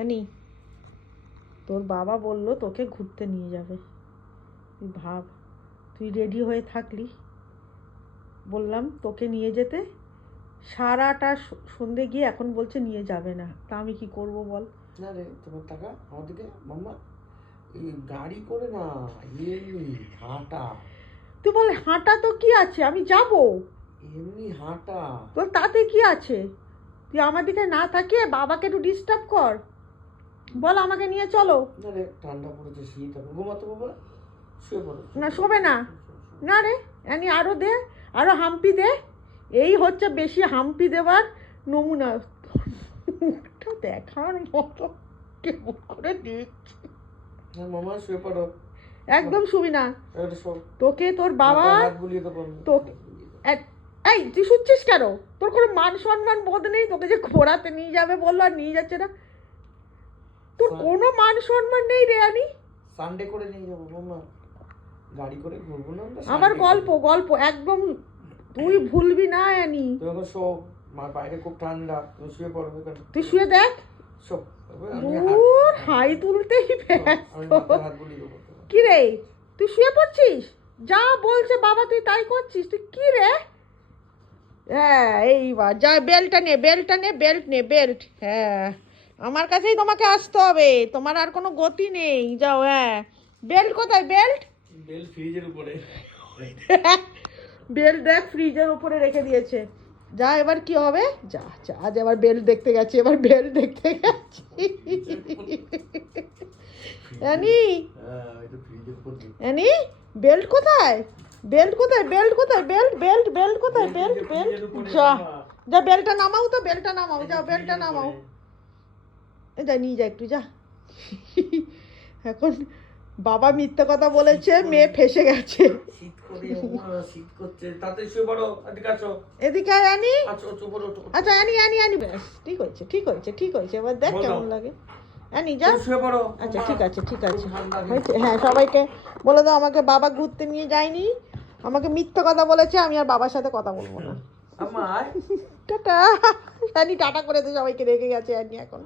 জানি তোর বাবা বললো তোকে ঘুরতে নিয়ে যাবে, তুই ভাব, তুই রেডি হয়ে থাকলি, বললাম তোকে নিয়ে যেতে, সারাটা সন্ধে গিয়ে এখন বলছে নিয়ে যাবে না, তা আমি কি করব বল? না রে, তোমার টাকা আমার দিকে মাম্মা, এই গাড়ি করে না, এমনি হাঁটা। তুই বল হাঁটা তো কি আছে, আমি যাব, এমনি হাঁটা। তোর তাতে কি আছে? তুই আমার দিকে না তাকিয়ে বাবাকে একটু ডিস্টার্ব কর, বল আমাকে নিয়ে চলো। না রে, ঠান্ডা পড়েছে, শীত হবে, ঘুমাতে বাবা, শুয়ে পড়ো। না শোবে না, না রে অ্যানি, আরও দে, আরও হাম্পি দে, এই হচ্ছে বেশি হাম্পি দেওয়ার নমুনা, মুখটা দেখার মতো কেমন করে দেখছি। হ্যাঁ মামা, শুয়ে পড়ো। একদম শুবি না, এটা শো, তোকে তোর বাবা হাত বুলিয়ে দেবো তোকে, এই তুই শুচ্ছিস কেন? তোর কোনো মান সম্মান বোধ নেই, তোকে যে ঘোরাতে নিয়ে যাবে বললো আর নিয়ে যাচ্ছে না, তোর কোনো মান সম্মান নেই রে অ্যানি। সানডে করে নিয়ে যাবো মামা, গাড়ি করে ঘুরবো না আমরা। আমার গল্প গল্প একদম তুই ভুলবি না অ্যানি। তুই এখন শো, বাইরে খুব ঠান্ডা, তুমি শুয়ে পড়ো এখানে। তুই শুয়ে দেখ, শো, দূর হাই তুলতেই ব্যস্ত। কি রে তুই শুয়ে পড়ছিস? যা বলছে বাবা তুই তাই করছিস, তুই কি রে? হ্যাঁ এইবার যা, বেল্টটা নে, বেল্টটা নে, বেল্ট নে, বেল্ট, হ্যাঁ আমার কাছেই তোমাকে আসতে হবে, তোমার আর কোনো গতি নেই, যাও। হ্যাঁ বেল্ট কোথায়, বেল্ট? বেল্ট ফ্রিজের উপরে। বেল্ট দেখ ফ্রিজের উপরে রেখে দিয়েছে, যা এবার কি হবে, যা যা, আজ এবার বেল্ট দেখতে গেছি, এবার বেল্ট দেখতে গেছি। অ্যানি, অ্যানি বেল্ট কোথায়, বেল্ট কোথায়, বেল্ট কোথায়, বেল্ট বেল্ট বেল্ট কোথায়, বেল্ট বেল্ট, যা যা বেল্টটা নামাও তো, বেল্টটা নামাও, যাও বেল্টটা নামাও, যা নিয়ে যা একটু যা। এখন বাবা মিথ্যে কথা বলেছে, মেয়ে ফেসে গেছে। শীত করে শীত করছে, তাতে শুয়ে পড়ো, এদিকে আসো, এদিকে আয় অ্যানি। আচ্ছা অ্যানি অ্যানি অ্যানি, ব্যাস ঠিক হয়েছে, ঠিক হয়েছে, ঠিক হয়েছে, এবার দেখ কেমন লাগে। অ্যানি যা, শুয়ে পড়ো। আচ্ছা ঠিক আছে, ঠিক আছে হয়েছে। হ্যাঁ সবাইকে বলে দাও আমাকে বাবা ঘুরতে নিয়ে যায়নি, আমাকে মিথ্যে কথা বলেছে, আমি আর বাবার সাথে কথা বলবো না। টাটা। অ্যানি টাটা করে দে সবাইকে, রেগে গেছে অ্যানি এখন।